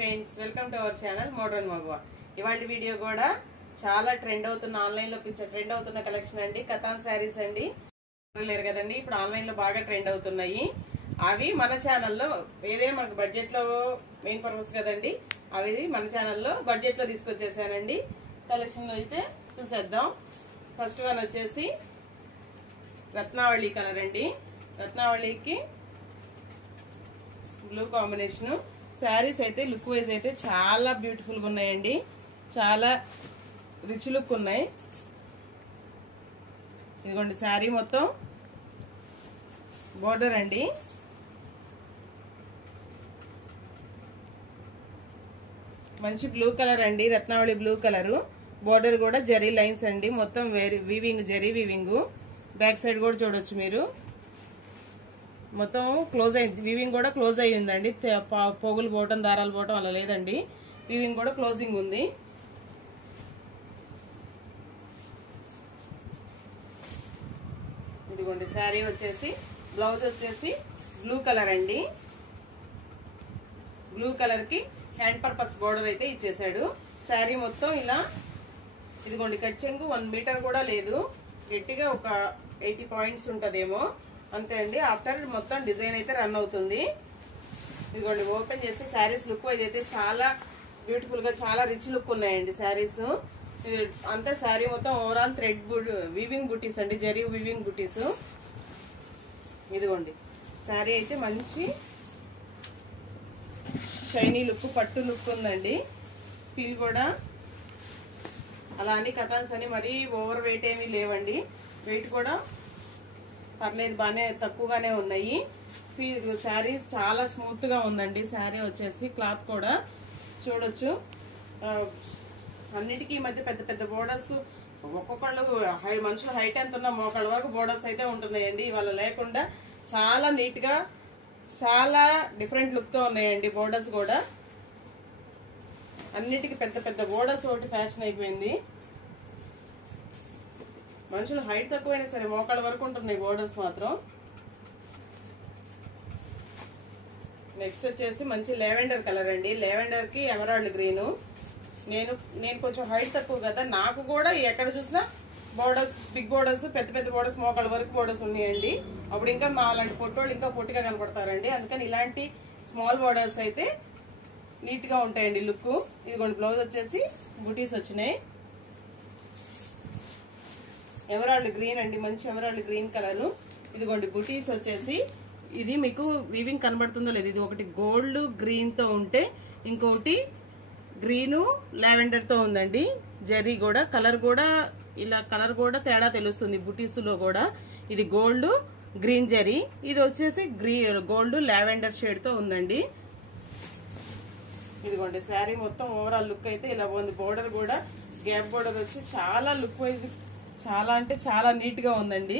Friends, welcome to our channel modern Maguva. ఇవాళ video కూడా చాలా ట్రెండ్ అవుతున్న, ఆన్లైన్ లో ట్రెండ్ అవుతున్న కలెక్షన్ అండి. కతాన్ శారీస్ అండి. లేరు కదండి, ఇప్పుడు ఆన్లైన్ లో బాగా ట్రెండ్ అవుతున్నాయి. అవి మన ఛానల్లో ఏదైనా మనకు బడ్జెట్ లో మెయిన్ పర్పస్ కదండి, అవి మన ఛానల్లో బడ్జెట్ లో తీసుకొచ్చేసానండి. కలెక్షన్ అయితే చూసేద్దాం. ఫస్ట్ వన్ వచ్చేసి రత్నావళి కలర్ అండి. రత్నావళికి బ్లూ కాంబినేషన్. శారీస్ అయితే లుక్ వైజ్ అయితే చాలా బ్యూటిఫుల్ గా ఉన్నాయండి. చాలా రిచ్ లుక్ ఉన్నాయి. ఇదిగోండి శారీ మొత్తం బోర్డర్ అండి. మంచి బ్లూ కలర్ అండి, రత్నావళి బ్లూ కలర్. బోర్డర్ కూడా జరీ లైన్స్ అండి, మొత్తం weaving, zari weaving. Back side కూడా చూడొచ్చు మీరు, మొత్తం క్లోజ్ అయింది. వీవింగ్ కూడా క్లోజ్ అయ్యి ఉందండి, పోగులు పోవటం, దారాలు పోవటం అలా లేదండి. వీవింగ్ కూడా క్లోజింగ్ ఉంది. ఇదిగోండి శారీ వచ్చేసి, బ్లౌజ్ వచ్చేసి బ్లూ కలర్ అండి. బ్లూ కలర్ కి హ్యాండ్ పర్పస్ బోర్డర్ అయితే ఇచ్చేసాడు. శారీ మొత్తం ఇలా ఇదిగోండి, కట్ చెంగు 1 మీటర్ కూడా లేదు, గట్టిగా ఒక 80 పాయింట్స్ ఉంటదేమో అంతే అండి. ఆఫ్టర్ మొత్తం డిజైన్ అయితే రన్ అవుతుంది. ఇదిగోండి ఓపెన్ చేస్తే శారీస్ లుక్ అయితే చాలా బ్యూటిఫుల్ గా, చాలా రిచ్ లుక్ ఉన్నాయండి శారీస్. అంతే శారీ మొత్తం ఓవరాల్ థ్రెడ్ వీవింగ్ బుటీస్ అండి, జరీ వీవింగ్ బుటీస్. ఇదిగోండి శారీ అయితే మంచి షైనీ లుక్, పట్టు లుక్ ఉందండి. ఫీల్ కూడా అలా అని కథాన్స్ అని మరీ ఓవర్ వెయిట్ ఏమీ లేవండి. వెయిట్ కూడా పర్లేదు, బాగానే తక్కువగానే ఉన్నాయి. శారీ చాలా స్మూత్ గా ఉందండి. శారీ వచ్చేసి క్లాత్ కూడా చూడొచ్చు. అన్నిటికీ ఈ మధ్య పెద్ద పెద్ద బోర్డర్స్, ఒక్కొక్కళ్ళు మనుషులు హైట్ ఎంత ఉన్న మోకాళ్ళ వరకు బోర్డర్స్ అయితే ఉంటున్నాయండి. ఇవాళ లేకుండా చాలా నీట్ గా, చాలా డిఫరెంట్ లుక్ తో ఉన్నాయండి బోర్డర్స్ కూడా. అన్నిటికీ పెద్ద పెద్ద బోర్డర్స్ ఒకటి ఫ్యాషన్ అయిపోయింది. మనుషులు హైట్ తక్కువైనా సరే మోకాళ్ళ వరకు ఉంటున్నాయి బోర్డర్స్ మాత్రం. నెక్స్ట్ వచ్చేసి మంచి లెవెండర్ కలర్ అండి. లెవెండర్ కి ఎమరాల్డ్ గ్రీన్. నేను కొంచెం హైట్ తక్కువ కదా, నాకు కూడా ఎక్కడ చూసినా బోర్డర్స్, బిగ్ బోర్డర్స్, పెద్ద పెద్ద బోర్డర్స్, మోకాళ్ళ వరకు బోర్డర్స్ ఉన్నాయండి. అప్పుడు ఇంకా మా అలాంటి పొట్టోళ్ళు ఇంకా పొట్టిగా కనపడతారండి. అందుకని ఇలాంటి స్మాల్ బోర్డర్స్ అయితే నీట్ గా ఉంటాయండి లుక్. ఇదిగోండి బ్లౌజ్ వచ్చేసి బుటీస్ వచ్చినాయి. ఎమరాల్డ్ గ్రీన్ అండి, మంచి ఎమరాల్డ్ గ్రీన్ కలర్. ఇదిగోండి బుటీస్ వచ్చేసి, ఇది మీకు వీవింగ్ కనబడుతుందో లేదు, ఇది ఒకటి గోల్డ్ గ్రీన్ తో ఉంటే ఇంకొకటి గ్రీను లావెండర్ తో ఉందండి. జరీ కూడా కలర్ కూడా ఇలా కలర్ కూడా తేడా తెలుస్తుంది బుటీస్ లో కూడా. ఇది గోల్డ్ గ్రీన్ జరీ, ఇది వచ్చేసి గోల్డ్ లావెండర్ షేడ్ తో ఉందండి. ఇదిగోండి శారీ మొత్తం ఓవరాల్ లుక్ అయితే ఇలా ఉంది. బోర్డర్ కూడా గ్యాప్ బోర్డర్ వచ్చి చాలా లుక్ వైజ్ చాలా అంటే చాలా నీట్ గా ఉందండి.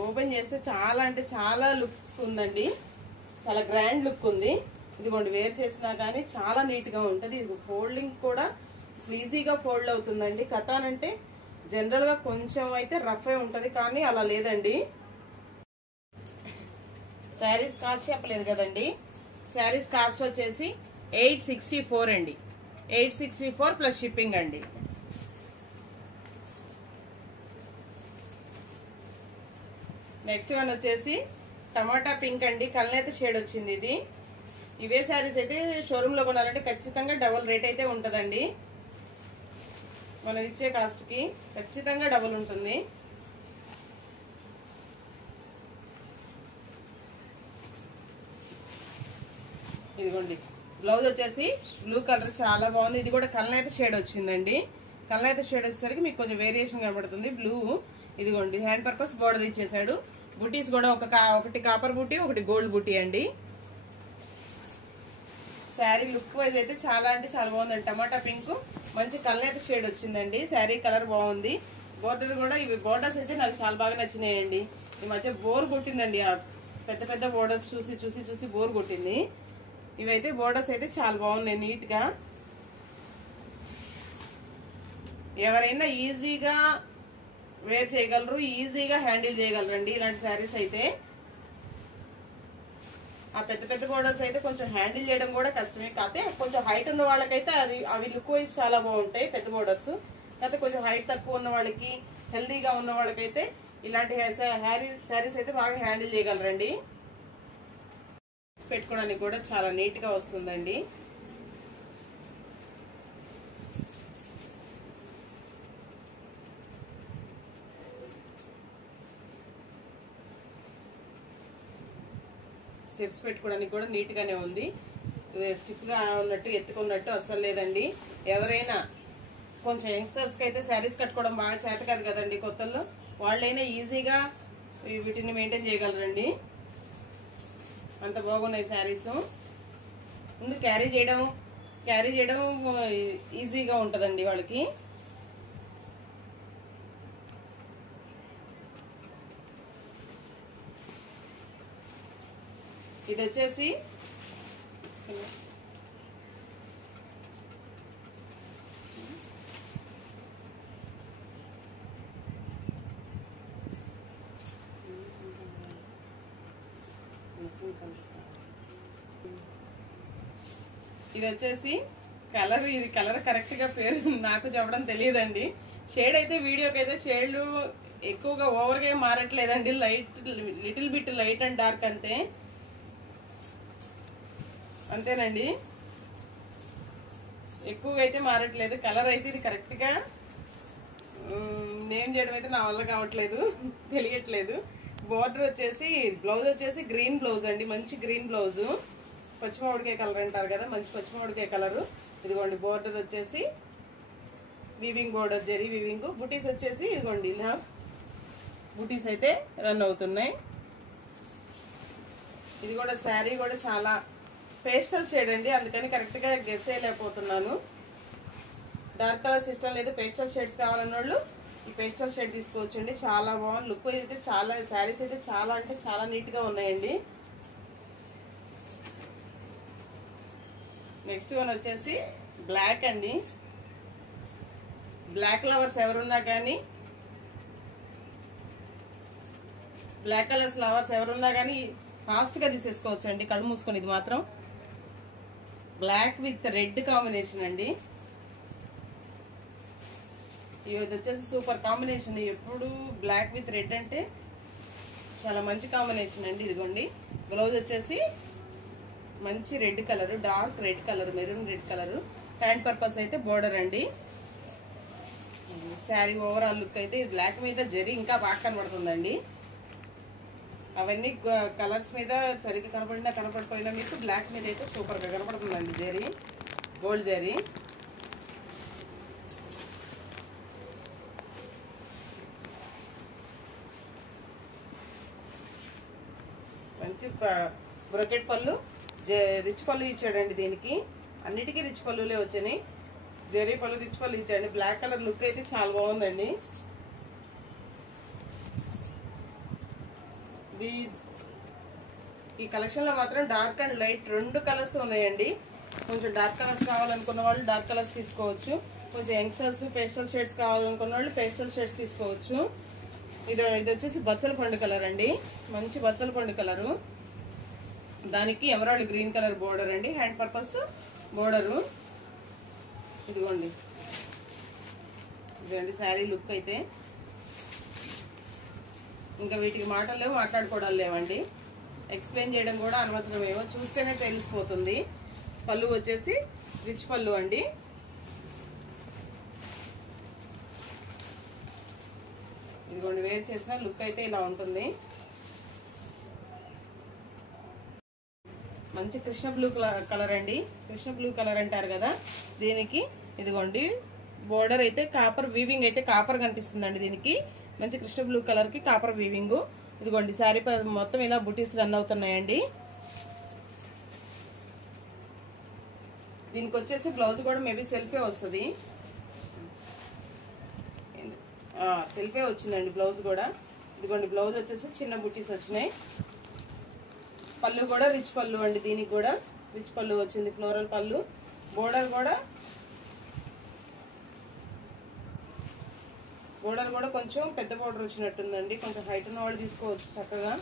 ఓపెన్ చేస్తే చాలా అంటే చాలా లుక్ ఉందండి, చాలా గ్రాండ్ లుక్ ఉంది. ఇదిగోండి వేర్ చేసినా కానీ చాలా నీట్ గా ఉంటది. ఇది ఫోల్డింగ్ కూడా ఈజీగా ఫోల్డ్ అవుతుందండి. కతాన్ అంటే జనరల్ గా కొంచెం అయితే రఫ్ అయి ఉంటది, కానీ అలా లేదండి. శారీస్ కాస్ట్ చెప్పలేదు కదండి. శారీస్ కాస్ట్ వచ్చేసి 864 అండి. 864 ప్లస్ షిప్పింగ్ అండి. నెక్స్ట్ వన్ వచ్చేసి టమాటా పింక్ అండి, కల్నేత షేడ్ వచ్చింది ఇది. ఇవే శారీస్ అయితే షోరూమ్ లో కొనాలంటే ఖచ్చితంగా డబుల్ రేట్ అయితే ఉంటదండి. మనం ఇచ్చే కాస్ట్ కి ఖచ్చితంగా డబుల్ ఉంటుంది. ఇదిగోండి బ్లౌజ్ వచ్చేసి బ్లూ కలర్ చాలా బాగుంది. ఇది కూడా కల్నేత షేడ్ వచ్చిందండి. కల్నేత షేడ్ వచ్చేసరికి మీకు కొంచెం వేరియేషన్ కనబడుతుంది. బ్లూ ఇదిగోండి హ్యాండ్ పర్పస్ బోర్డర్ ఇచ్చేసాడు. బుటీస్ కూడా ఒకటి కాపర్ బుటీ, ఒకటి గోల్డ్ బుటీ అండి. శారీ లుక్ వైజ్ అయితే చాలా అంటే చాలా బాగుందండి. టమాటా పింక్ మంచి కల్నేత షేడ్ వచ్చిందండి. శారీ కలర్ బాగుంది. బోర్డర్ కూడా, ఇవి బోర్డర్స్ అయితే నాకు చాలా బాగా నచ్చినాయండి. ఈ మధ్య బోర్ కొట్టిందండి, పెద్ద పెద్ద బోర్డర్స్ చూసి చూసి చూసి బోర్ కొట్టింది. ఇవైతే బోర్డర్స్ అయితే చాలా బాగున్నాయి నీట్ గా. ఎవరైనా ఈజీగా వేర్ చేయగలరు, ఈజీగా హ్యాండిల్ చేయగలరండి ఇలాంటి శారీస్ అయితే. ఆ పెద్ద పెద్ద బోర్డర్స్ అయితే కొంచెం హ్యాండిల్ చేయడం కూడా కష్టమే. కాకపోతే కొంచెం హైట్ ఉన్న వాళ్ళకైతే అవి లుక్ వైజ్ చాలా బాగుంటాయి పెద్ద బోర్డర్స్. కాకపోతే కొంచెం హైట్ తక్కువ ఉన్న వాళ్ళకి, హెల్దీగా ఉన్న వాళ్ళకైతే ఇలాంటి శారీస్ అయితే బాగా హ్యాండిల్ చేయగలరండి. పెట్టుకోవడానికి కూడా చాలా నీట్ గా వస్తుందండి. స్టెప్స్ పెట్టుకోవడానికి కూడా నీట్ గానే ఉంది. స్టిఫ్ గా ఉన్నట్టు ఎత్తుకున్నట్టు అస్సలు లేదండి. ఎవరైనా కొంచెం యంగ్స్టర్స్ కి అయితే శారీస్ కట్టుకోవడం బాగా చేత కాదు కదండి, కొత్తల్లో వాళ్ళైనా ఈజీగా వీటిని మెయింటైన్ చేయగలరండి. అంత బాగున్నాయి శారీస్. ముందు క్యారీ చేయడం ఈజీగా ఉంటదండి వాళ్ళకి. ఇది వచ్చేసి కలర్. ఇది కలర్ కరెక్ట్ గా పేరు నాకు చెప్పడం తెలియదండి. షేడ్ అయితే వీడియోకి అయితే షేడ్లు ఎక్కువగా ఓవర్ గా మారట్లేదండి. Little bit light and dark అంతేనండి. ఎక్కువగా అయితే మారట్లేదు. కలర్ అయితే ఇది కరెక్ట్ గా నేమ్ చేయడం అయితే నా వల్ల కావట్లేదు, తెలియట్లేదు. బోర్డర్ వచ్చేసి బ్లౌజ్ వచ్చేసి గ్రీన్ బ్లౌజ్ అండి, మంచి గ్రీన్ బ్లౌజ్. పచ్చిమామిడికాయ కలర్ అంటారు కదా, మంచి పచ్చిమామిడికాయ కలరు. ఇదిగోండి బోర్డర్ వచ్చేసి వీవింగ్ బోర్డర్, జరీ వీవింగ్. బుటీస్ వచ్చేసి ఇదిగోండి ఇలా బుటీస్ అయితే రన్ అవుతున్నాయి. ఇది కూడా శారీ కూడా చాలా పేస్టల్ షేడ్ అండి, అందుకని కరెక్ట్ గా గెస్ చేయలేకపోతున్నాను. డార్క్ కలర్స్ ఇష్టం లేదు, పేస్టల్ షేడ్స్ కావాలన్న వాళ్ళు ఈ పేస్టల్ షేడ్ తీసుకోవచ్చండి. చాలా బాగుంది లుక్ అయితే. చాలా శారీస్ అయితే చాలా అంటే చాలా నీట్ గా ఉన్నాయండి. నెక్స్ట్ వన్ వచ్చేసి బ్లాక్ అండి. బ్లాక్ లవర్స్ ఎవరున్నా కానీ, బ్లాక్ కలర్స్ లవర్స్ ఎవరున్నా కానీ ఫాస్ట్ గా తీసేసుకోవచ్చు అండి కళ్ళు మూసుకొని. ఇది మాత్రం బ్లాక్ విత్ రెడ్ కాంబినేషన్ అండి. ఇది వచ్చేసి సూపర్ కాంబినేషన్. ఎప్పుడు బ్లాక్ విత్ రెడ్ అంటే చాలా మంచి కాంబినేషన్ అండి. ఇదిగోండి బ్లౌజ్ వచ్చేసి మంచి red colour, dark red colour, maroon red colour. Hand purpose అయితే బోర్డర్ అండి. శారీ ఓవరాల్ లుక్ అయితే బ్లాక్ మీద జరీ ఇంకా బాగా కనబడుతుందండి. అవన్నీ కలర్స్ మీద సరిగ్గా కనపడినా కనపడిపోయినా మీకు బ్లాక్ మీద అయితే సూపర్ గా కనపడుతుందండి జరీ, గోల్డ్ జరీ. మంచి బ్రొకెట్ పళ్ళు, రిచ్ పళ్ళు ఇచ్చాడండి దీనికి. అన్నిటికీ రిచ్ పళ్ళులే వచ్చాయి. జరీ పళ్ళు, రిచ్ పళ్ళు ఇచ్చాడు. బ్లాక్ కలర్ లుక్ అయితే చాలా బాగుందండి. ఈ కలెక్షన్ లో మాత్రం డార్క్ అండ్ లైట్ రెండు కలర్స్ ఉన్నాయండి. కొంచెం డార్క్ కలర్స్ కావాలనుకున్న వాళ్ళు డార్క్ కలర్స్ తీసుకోవచ్చు. కొంచెం యంగ్స్టర్స్ పేస్టల్ షేడ్స్ కావాలనుకున్న వాళ్ళు పేస్టల్ షేడ్స్ తీసుకోవచ్చు. ఇది వచ్చేసి బచ్చల పండు కలర్ అండి, మంచి బచ్చల పండు కలరు. దానికి ఎమరాల్డ్ గ్రీన్ కలర్ బోర్డర్ అండి, హ్యాండ్ పర్పస్ బోర్డరు. ఇదిగోండి ఇదండి శారీ లుక్ అయితే. ఇంకా వీటికి మాటలు లేవు, మాట్లాడుకోవడాలు లేవండి. ఎక్స్ప్లెయిన్ చేయడం కూడా అనవసరమేమో, చూస్తేనే తెలిసిపోతుంది. పళ్ళు వచ్చేసి రిచ్ పళ్ళు అండి. ఇదిగోండి వేర్ చేసిన లుక్ అయితే ఇలా ఉంటుంది. మంచి కృష్ణ బ్లూ కలర్ అండి, కృష్ణ బ్లూ కలర్ అంటారు కదా దీనికి. ఇదిగోండి బోర్డర్ అయితే కాపర్ వీవింగ్ అయితే కాపర్ కనిపిస్తుందండి దీనికి. మంచి కృష్ణ బ్లూ కలర్ కి కాపర్ వీవింగ్. ఇదిగోండి శారీ మొత్తం ఇలా బుటీస్ రన్ అవుతున్నాయండి. దీనికి వచ్చేసి బ్లౌజ్ కూడా మేబీ సెల్ఫే వస్తుంది, సెల్ఫే వచ్చిందండి బ్లౌజ్ కూడా. ఇదిగోండి బ్లౌజ్ వచ్చేసి చిన్న బుటీస్ వచ్చినాయి. పళ్ళు కూడా రిచ్ పళ్ళు అండి, దీనికి కూడా రిచ్ పళ్ళు వచ్చింది, ఫ్లోరల్ పళ్ళు. బోర్డర్ కూడా కొంచెం పెద్ద బోర్డర్ వచ్చినట్టుందండి. కొంచెం హైట్ ఉన్న వాళ్ళు తీసుకోవచ్చు చక్కగా.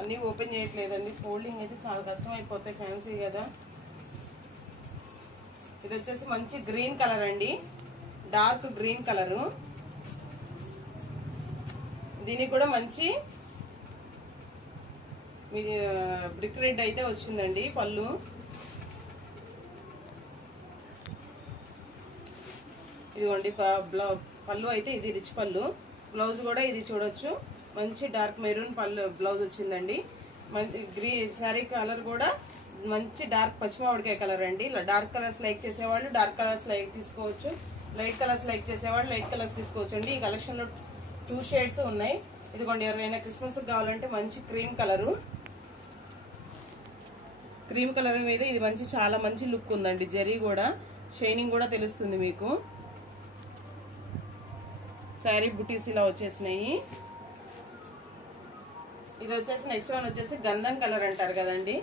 అన్నీ ఓపెన్ చేయట్లేదండి, ఫోల్డింగ్ అయితే చాలా కష్టం అయిపోతాయి, ఫ్యాన్సీ కదా. ఇది వచ్చేసి మంచి గ్రీన్ కలర్ అండి, డార్క్ గ్రీన్ కలరు. దీనికి కూడా మంచి బ్రిక్ రెడ్ అయితే వచ్చిందండి పళ్ళు. ఇదిగోండి పళ్ళు అయితే ఇది రిచ్ పళ్ళు. బ్లౌజ్ కూడా ఇది చూడొచ్చు, మంచి డార్క్ మెరూన్ పళ్ళు బ్లౌజ్ వచ్చిందండి. మంచి శారీ కలర్ కూడా మంచి డార్క్ పచ్చిమామిడికాయ కలర్ అండి. డార్క్ కలర్స్ లైక్ చేసేవాళ్ళు డార్క్ కలర్స్ లైక్ తీసుకోవచ్చు, లైట్ కలర్స్ లైక్ చేసేవాళ్ళు లైట్ కలర్స్ తీసుకోవచ్చు అండి. ఈ కలెక్షన్ లో 2 షేడ్స్ ఉన్నాయి. ఇదిగోండి, ఎవరైనా క్రిస్మస్ కావాలంటే మంచి క్రీమ్ కలరు, క్రీమ్ కలర్ మీద ఇది మంచి చాలా మంచి లుక్ ఉందండి. జరీ కూడా షైనింగ్ కూడా తెలుస్తుంది మీకు. శారీ బుటీస్ ఇలా వచ్చేసినాయి. ఇది వచ్చేసి నెక్స్ట్ వన్ వచ్చేసి గంధం కలర్ అంటారు కదండి,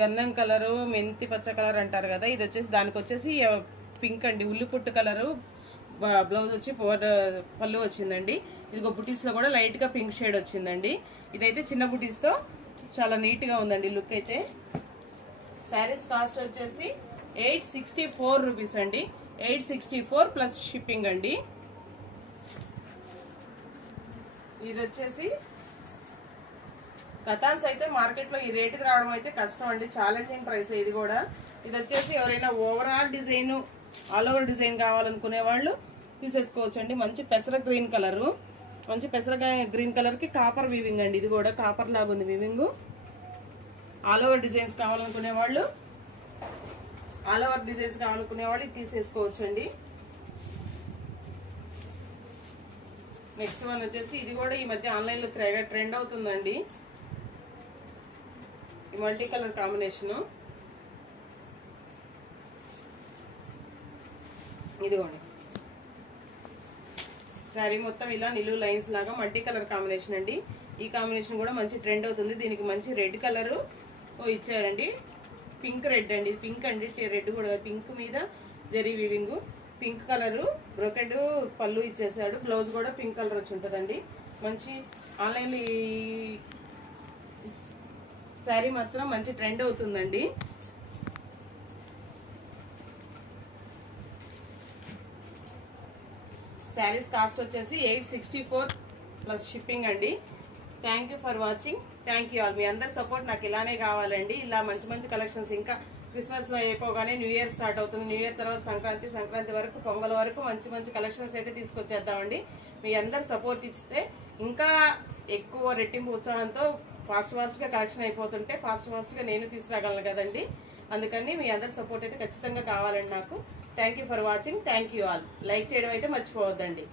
గంధం కలరు మెంతి పచ్చ కలర్ అంటారు కదా. ఇది వచ్చేసి దానికి వచ్చేసి పింక్ అండి, ఉల్లి పుట్టు కలరు. బ్లౌజ్ వచ్చి పళ్ళు వచ్చిందండి. ఇదిగో బుటీస్ లో కూడా లైట్ గా పింక్ షేడ్ వచ్చిందండి. ఇదైతే చిన్న బుటీస్ తో చాలా నీట్ గా ఉందండి లుక్ అయితే. శారీస్ కాస్ట్ వచ్చేసి 864 రూపీస్ అండి, 864 ప్లస్ షిప్పింగ్ అండి. ఇది వచ్చేసి కథాన్స్ అయితే మార్కెట్ లో ఈ రేటుకి రావడం అయితే కష్టం అండి, ఛాలెంజింగ్ ప్రైస్ ఇది కూడా. ఇది వచ్చేసి ఎవరైనా overall design all over design కావాలనుకునే వాళ్ళు తీసేసుకోవచ్చు అండి. మంచి పెసర గ్రీన్ కలర్, మంచి పెసర గ్రీన్ కలర్ కి కాపర్ వీవింగ్ అండి. ఇది కూడా కాపర్ లాగా ఉంది వీవింగ్. ఆల్ ఓవర్ డిజైన్స్ కావాలనుకునే వాళ్ళు ఇది తీసేసుకోవచ్చు అండి. నెక్స్ట్ వన్ వచ్చేసి ఇది కూడా ఈ మధ్య ఆన్లైన్ లో ట్రెండ్ అవుతుందండి, ఈ మల్టీ కలర్ కాంబినేషన్. ఇదిగోండి, శారీ మొత్తం ఇలా నిలువు లైన్స్ లాగా మల్టీ కలర్ కాంబినేషన్ అండి. ఈ కాంబినేషన్ కూడా మంచి ట్రెండ్ అవుతుంది. దీనికి మంచి రెడ్ కలర్ ఇచ్చారండి, పింక్ రెడ్ అండి, పింక్ అండి, రెడ్ కూడా పింక్ మీద zari weaving, pink colour brocade పళ్ళు ఇచ్చేసాడు. బ్లౌజ్ కూడా పింక్ కలర్ వచ్చి ఉంటుందండి. మంచి ఆన్లైన్ లో ఈ శారీ మాత్రం మంచి ట్రెండ్ అవుతుందండి. శారీస్ కాస్ట్ వచ్చేసి 864 ప్లస్ షిప్పింగ్ అండి. Thank you for watching, thank you all. మీ అందరి సపోర్ట్ నాకు ఇలానే కావాలండి. ఇలా మంచి మంచి కలెక్షన్స్, ఇంకా క్రిస్మస్ అయిపోగానే న్యూ ఇయర్ స్టార్ట్ అవుతుంది. న్యూ ఇయర్ తర్వాత సంక్రాంతి వరకు, పొంగల్ వరకు మంచి మంచి కలెక్షన్స్ అయితే తీసుకొచ్చేద్దామండి. మీ అందరు సపోర్ట్ ఇస్తే ఇంకా ఎక్కువ రెట్టింపు ఉత్సాహంతో ఫాస్ట్ గా కలెక్షన్ అయిపోతుంటే ఫాస్ట్ గా నేను తీసుకురాగలను కదండి. అందుకని మీ అందరి సపోర్ట్ అయితే ఖచ్చితంగా కావాలండి నాకు. Thank you for watching, thank you all. Like చేయడం అయితే మర్చిపోవద్దండి.